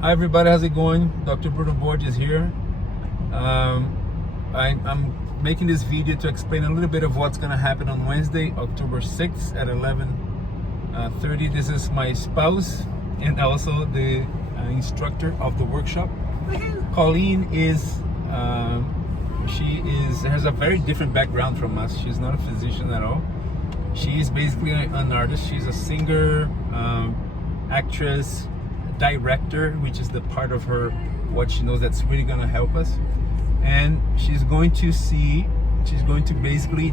Hi everybody, how's it going? Dr. Bruno Borges here. I'm making this video to explain a little bit of what's going to happen on Wednesday, October 6th at 11:30. This is my spouse and also the instructor of the workshop. Colleen has a very different background from us. She's not a physician at all. She is basically an artist. She's a singer, actress, director, which is the part of her what she knows that's really going to help us. And she's going to basically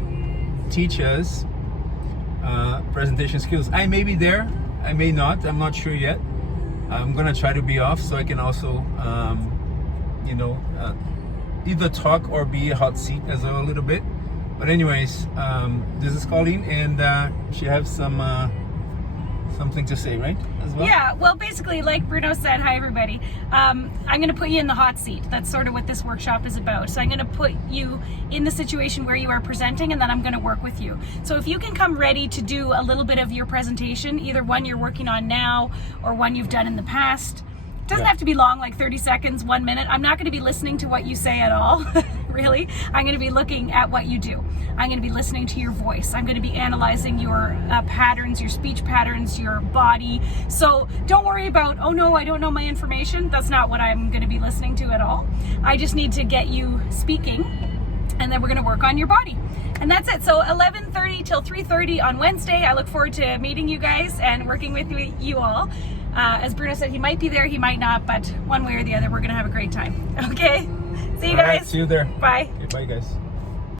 teach us presentation skills. I may be there, I may not, I'm not sure yet. I'm gonna try to be off so I can also either talk or be a hot seat as well a little bit. But anyways, this is Colleen, and she has something to say, right, as well? Yeah, well, basically, like Bruno said, hi everybody, I'm going to put you in the hot seat. That's sort of what this workshop is about. So I'm going to put you in the situation where you are presenting, and then I'm going to work with you. So if you can come ready to do a little bit of your presentation, either one you're working on now or one you've done in the past. It doesn't have to be long, like 30 seconds, 1 minute. I'm not going to be listening to what you say at all, really. I'm going to be looking at what you do. I'm going to be listening to your voice. I'm going to be analyzing your patterns, your speech patterns, your body. So don't worry about, oh no, I don't know my information. That's not what I'm going to be listening to at all. I just need to get you speaking, and then we're going to work on your body. And that's it. So 11:30 till 3:30 on Wednesday. I look forward to meeting you guys and working with you all. As Bruno said, he might be there, he might not, but one way or the other, we're going to have a great time. Okay? See you guys. All right, see you there. Bye. Okay, bye, guys.